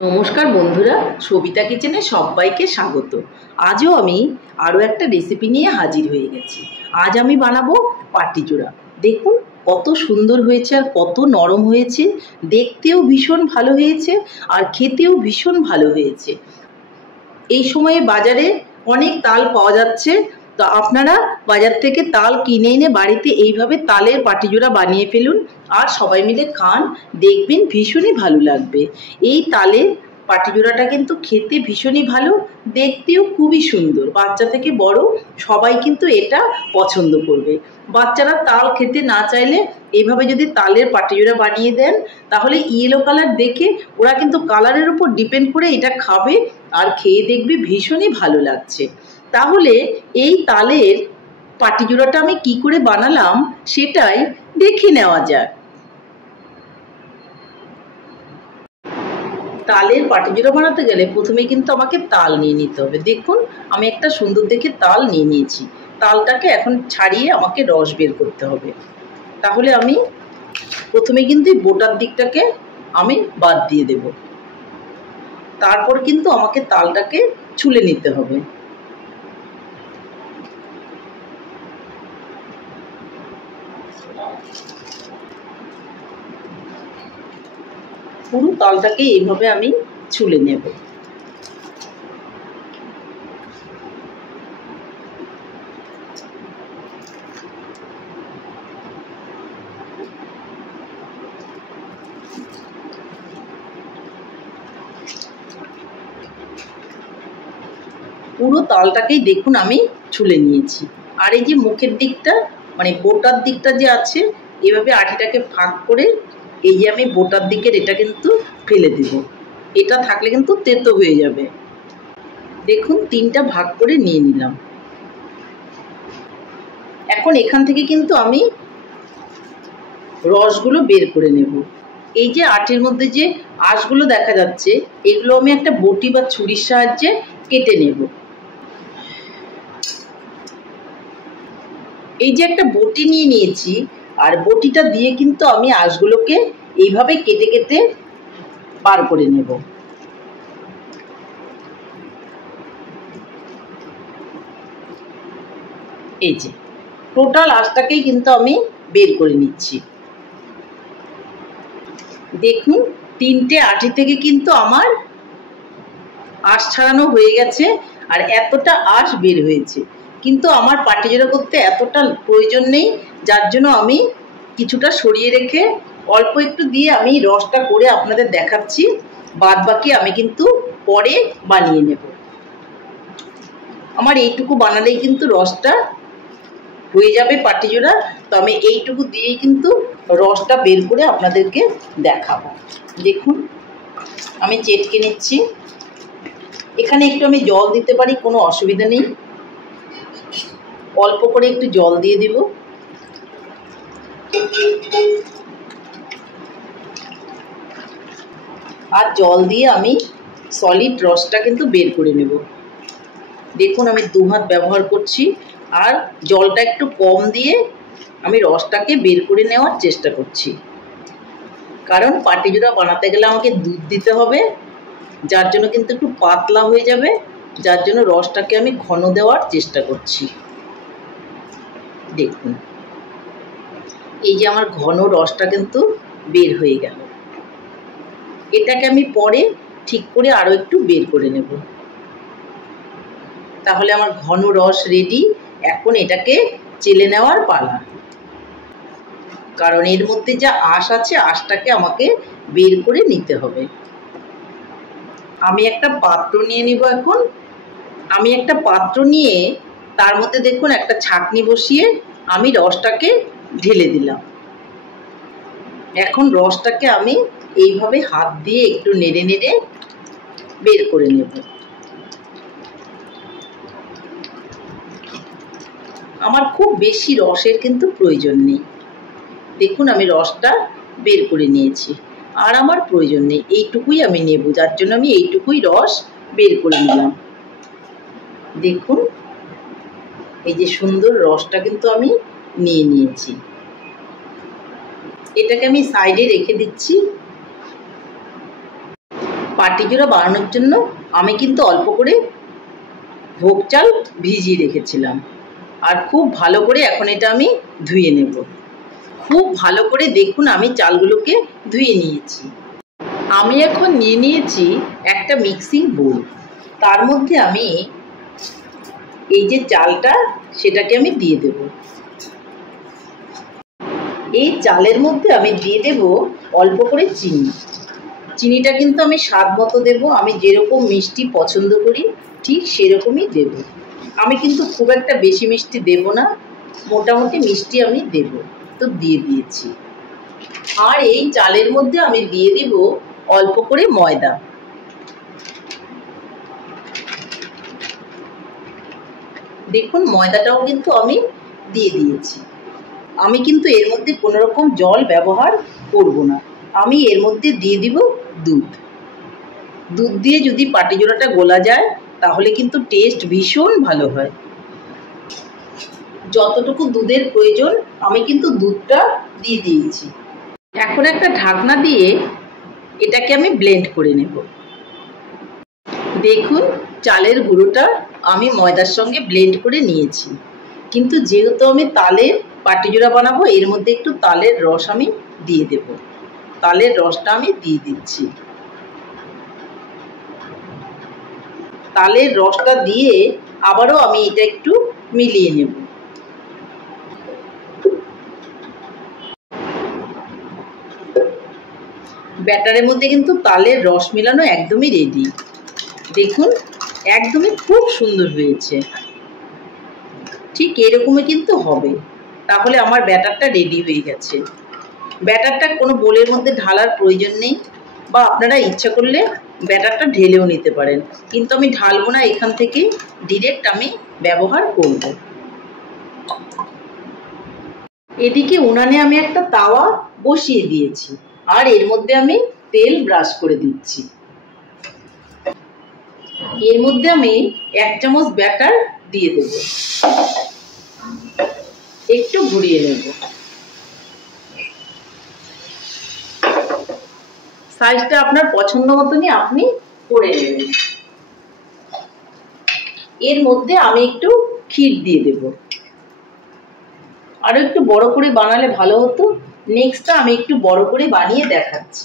নমস্কার বন্ধুরা, সবিতা কিচেনে সবাইকে স্বাগত। আজও আমি আরও একটা রেসিপি নিয়ে হাজির হয়ে গেছি। আজ আমি বানাবো পাটিজোড়া। দেখুন কত সুন্দর হয়েছে আর কত নরম হয়েছে, দেখতেও ভীষণ ভালো হয়েছে আর খেতেও ভীষণ ভালো হয়েছে। এই সময়ে বাজারে অনেক তাল পাওয়া যাচ্ছে, তো আপনারা বাজার থেকে তাল কিনে এনে বাড়িতে এইভাবে তালের পাটিজোড়া বানিয়ে ফেলুন আর সবাই মিলে খান, দেখবেন ভীষণই ভালো লাগবে। এই তালের পাটিজোড়াটা কিন্তু খেতে ভীষণই ভালো, দেখতেও খুবই সুন্দর। বাচ্চা থেকে বড় সবাই কিন্তু এটা পছন্দ করবে। বাচ্চারা তাল খেতে না চাইলে এইভাবে যদি তালের পাটিজোড়া বানিয়ে দেন, তাহলে ইয়েলো কালার দেখে ওরা কিন্তু কালারের উপর ডিপেন্ড করে এটা খাবে আর খেয়ে দেখবে ভীষণই ভালো লাগছে। তাহলে এই তালের পাটিজোড়াটা আমি কি করে বানালাম সেটাই দেখে নেওয়া যাক। তালের পাটিজোড়া বানাতে গেলে প্রথমে কিন্তু আমাকে তাল নিয়ে নিতে হবে। দেখুন আমি একটা সুন্দর দেখে তাল নিয়ে নিয়েছি। তালটাকে এখন ছাড়িয়ে আমাকে রস বের করতে হবে। তাহলে আমি প্রথমে কিন্তু বোটার দিকটাকে আমি বাদ দিয়ে দেব। তারপর কিন্তু আমাকে তালটাকে ছুলে নিতে হবে। পুরো তালটাকে এইভাবে আমি ছুলে নেব। পুরো তালটাকেই দেখুন আমি ছুলে নিয়েছি। আর এই যে মুখের দিকটা মানে বোটার দিকটা যে আছে, এভাবে আটিটাকে ফাঁক করে এই যে আমি বোটার দিকের এটা কিন্তু ফেলে দেব। এটা থাকলে কিন্তু তেতো হয়ে যাবে। দেখুন তিনটা ভাগ করে নিয়ে নিলাম। এখন এখান থেকে কিন্তু আমি রসগুলো বের করে নেব। এই যে আটির মধ্যে যে আঁশগুলো দেখা যাচ্ছে, এগুলো আমি একটা বটি বা ছুরির সাহায্যে কেটে নেব। এই যে একটা বটি নিয়ে নিয়েছি, আর বটিটা দিয়ে কিন্তু আমি আঁশগুলোকে এইভাবে কেটে কেটে বার করে নেব। এই যে টোটাল আঁশটাকেই কিন্তু আমি বের করে নিচ্ছি। দেখুন তিনটে আটি থেকে কিন্তু আমার আঁশ ছাড়ানো হয়ে গেছে আর এতটা আঁশ বের হয়েছে। কিন্তু আমার পাটিজোড়া করতে এতটা প্রয়োজন নেই, যার জন্য আমি কিছুটা সরিয়ে রেখে অল্প একটু দিয়ে আমি রসটা করে আপনাদের দেখাচ্ছি। বাদ বাকি আমি কিন্তু পরে বানিয়ে নেব। আমার এইটুকু বানালেই কিন্তু রসটা হয়ে যাবে পাটিজোড়া। তো আমি এইটুকু দিয়েই কিন্তু রসটা বের করে আপনাদেরকে দেখাবো। দেখুন আমি চেটকে নিচ্ছি। এখানে একটু আমি জল দিতে পারি, কোনো অসুবিধা নেই। অল্প করে একটু জল দিয়ে দিব। আর জল দিয়ে আমি সলিড রসটা কিন্তু বের করে নেব। দেখুন আমি দু হাত ব্যবহার করছি আর জলটা একটু কম দিয়ে আমি রসটাকে বের করে নেওয়ার চেষ্টা করছি। কারণ পাটিজোড়া বানাতে গেলে আমাকে দুধ দিতে হবে, যার জন্য কিন্তু একটু পাতলা হয়ে যাবে, যার জন্য রসটাকে আমি ঘন দেওয়ার চেষ্টা করছি। দেখুন এই যে আমার ঘন রসটা কিন্তু বের হয়ে গেল। এটাকে আমি পরে ঠিক করে আরও একটু বের করে নেব। তাহলে আমার ঘন রস রেডি। এখন এটাকে চেলে নেওয়ার পালা, কারণ এর মধ্যে যা আঁশ আছে আঁশটাকে আমাকে বের করে নিতে হবে। আমি একটা পাত্র নিয়ে নিব। এখন আমি একটা পাত্র নিয়ে তার মধ্যে দেখুন একটা ছাঁকনি বসিয়ে আমি রসটাকে ঢেলে দিলাম। এখন রসটাকে আমি এইভাবে হাত দিয়ে একটু নেড়ে নেড়ে বের করে নেব। আমার খুব বেশি রসের কিন্তু প্রয়োজন নেই। দেখুন আমি রসটা বের করে নিয়েছি আর আমার প্রয়োজন নেই, এইটুকুই আমি নেব, যার জন্য আমি এইটুকুই রস বের করে নিলাম। দেখুন এই যে সুন্দর রসটা কিন্তু আমি নিয়ে নিয়েছি। এটাকে আমি সাইডে রেখে দিচ্ছি। পাটিজোড়া বানানোর জন্য আমি কিন্তু অল্প করে ভোগ চাল ভিজিয়ে রেখেছিলাম। আর খুব ভালো করে এখন এটা আমি ধুয়ে নেব। খুব ভালো করে দেখুন আমি চালগুলোকে ধুয়ে নিয়েছি। আমি এখন নিয়ে নিয়েছি একটা মিক্সিং বোল। তার মধ্যে আমি এই যে চালটা সেটাকে আমি দিয়ে দেব। এই চালের মধ্যে আমি দিয়ে দেব অল্প করে চিনি। চিনিটা কিন্তু আমি স্বাদ মতো দেবো। আমি যেরকম মিষ্টি পছন্দ করি ঠিক সেরকমই দেব। আমি কিন্তু খুব একটা বেশি মিষ্টি দেব না, মোটামুটি মিষ্টি আমি দেব। তো দিয়ে দিয়েছি। আর এই চালের মধ্যে আমি দিয়ে দেব অল্প করে ময়দা। দেখুন ময়দাটাও কিন্তু আমি দিয়ে দিয়েছি। আমি কিন্তু এর মধ্যে কোনো রকম জল ব্যবহার করব না। আমি এর মধ্যে দিয়ে দিব দুধ। দুধ দিয়ে যদি পাটিজোড়াটা গোলা যায় তাহলে কিন্তু টেস্ট ভীষণ ভালো হয়। যতটুকু দুধের প্রয়োজন আমি কিন্তু দুধটা দিয়ে দিয়েছি। এখন একটা ঢাকনা দিয়ে এটাকে আমি ব্লেন্ড করে নেব। দেখুন চালের গুঁড়োটা আমি ময়দার সঙ্গে ব্লেন্ড করে নিয়েছি। কিন্তু যেহেতু আমি তালের পাটিজোড়া বানাবো এর মধ্যে একটু তালের রস আমি দিয়ে দেব। তালের রসটা আমি দিয়ে দিচ্ছি। তালের রসটা দিয়ে আবারও আমি এটা একটু মিলিয়ে নেব। ব্যাটারের মধ্যে কিন্তু তালের রস মেলানো একদমই রেডি। দেখুন একদমই খুব সুন্দর হয়েছে। ঠিক এরকমই কিন্তু হবে। তাহলে আমার ব্যাটারটা রেডি হয়ে গেছে। ব্যাটারটা কোনো বোলের মধ্যে ঢালার প্রয়োজন নেই, বা আপনারা ইচ্ছা করলে ব্যাটারটা ঢেলেও নিতে পারেন, কিন্তু আমি ঢালবো না, এখান থেকে ডিরেক্ট আমি ব্যবহার করব। এদিকে উনানে আমি একটা তাওয়া বসিয়ে দিয়েছি আর এর মধ্যে আমি তেল ব্রাশ করে দিচ্ছি। এর মধ্যে আমি 1 চামচ ব্যাটার দিয়ে দেব। একটু ঘুরিয়ে নেব। সাইজটা আপনার পছন্দ মতনই আপনি করে নেবেন। এর মধ্যে আমি একটু ক্ষীর দিয়ে দেব। আরো একটু বড় করে বানালে ভালো হতো। নেক্সটটা আমি একটু বড় করে বানিয়ে দেখাচ্ছি।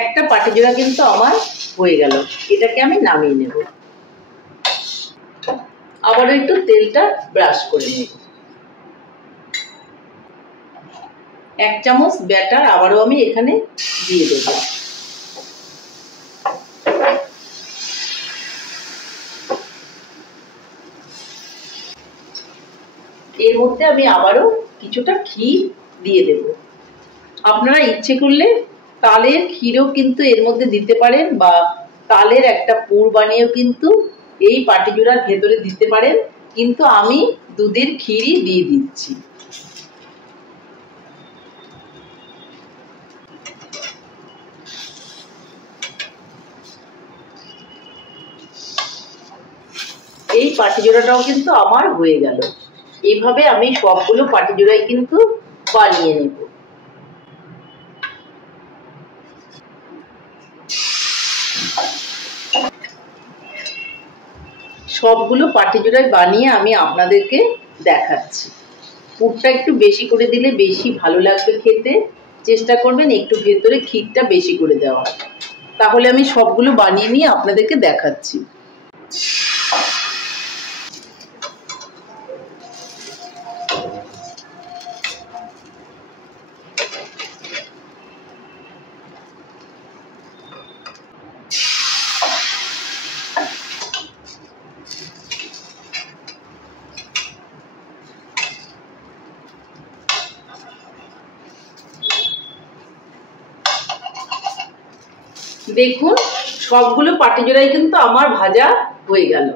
একটা পাটিজোড়া কিন্তু আমার হয়ে গেল। এটাকে আমি নামিয়ে নেব। আবারও একটু তেলটা ব্রাশ করে নেব। 1 চামচ ব্যাটার আবারও আমি এখানে দিয়ে দেব। এর মধ্যে আমি আবারও কিছুটা ক্ষীর দিয়ে দেব। আপনারা ইচ্ছে করলে তালের ক্ষীরও কিন্তু এর মধ্যে দিতে পারেন, বা তালের একটা পুর বানিয়েও কিন্তু এই পাটিজোড়ার ভেতরে দিতে পারেন, কিন্তু আমি দুধের ক্ষীরই দিয়ে দিচ্ছি। এই পাটিজোড়াটাও কিন্তু আমার হয়ে গেল। এইভাবে আমি সবগুলো পাটিজোড়াই কিন্তু বানিয়ে নেব। সবগুলো পাটিজোড়াই বানিয়ে আমি আপনাদেরকে দেখাচ্ছি। পুরটা একটু বেশি করে দিলে বেশি ভালো লাগবে খেতে। চেষ্টা করবেন একটু ভেতরে ক্ষীরটা বেশি করে দেওয়া। তাহলে আমি সবগুলো বানিয়ে নিয়ে আপনাদেরকে দেখাচ্ছি। দেখুন সবগুলো পাটিজোড়াই কিন্তু আমার ভাজা হয়ে গেল।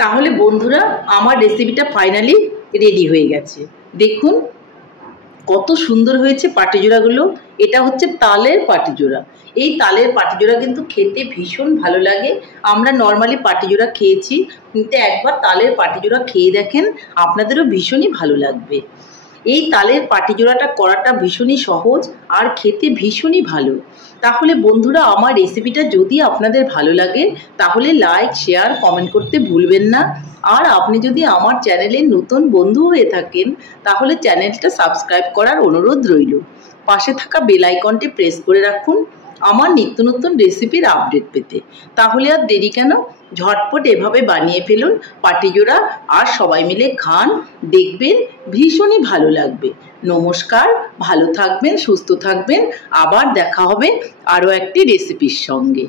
তাহলে বন্ধুরা আমার রেসিপিটা ফাইনালি রেডি হয়ে গেছে। দেখুন কত সুন্দর হয়েছে পাটিজোড়াগুলো। এটা হচ্ছে তালের পাটিজোড়া। এই তালের পাটিজোড়া কিন্তু খেতে ভীষণ ভালো লাগে। আমরা নর্মালি পাটিজোড়া খেয়েছি, কিন্তু একবার তালের পাটিজোড়া খেয়ে দেখেন, আপনাদেরও ভীষণই ভালো লাগবে। এই তালের পাটিজোড়াটা করাটা ভীষণই সহজ আর খেতে ভীষণই ভালো। তাহলে বন্ধুরা, আমার রেসিপিটা যদি আপনাদের ভালো লাগে তাহলে লাইক, শেয়ার, কমেন্ট করতে ভুলবেন না। আর আপনি যদি আমার চ্যানেলের নতুন বন্ধু হয়ে থাকেন তাহলে চ্যানেলটা সাবস্ক্রাইব করার অনুরোধ রইল। পাশে থাকা বেল আইকনটি প্রেস করে রাখুন আমার নিত্য নতুন রেসিপির আপডেট পেতে। তাহলে আর দেরি কেন, ঝটপট এভাবে বানিয়ে ফেলুন পাটিজোড়া আর সবাই মিলে খান, দেখবেন ভীষণই ভালো লাগবে। নমস্কার, ভালো থাকবেন, সুস্থ থাকবেন, আবার দেখা হবে আরও একটি রেসিপির সঙ্গে।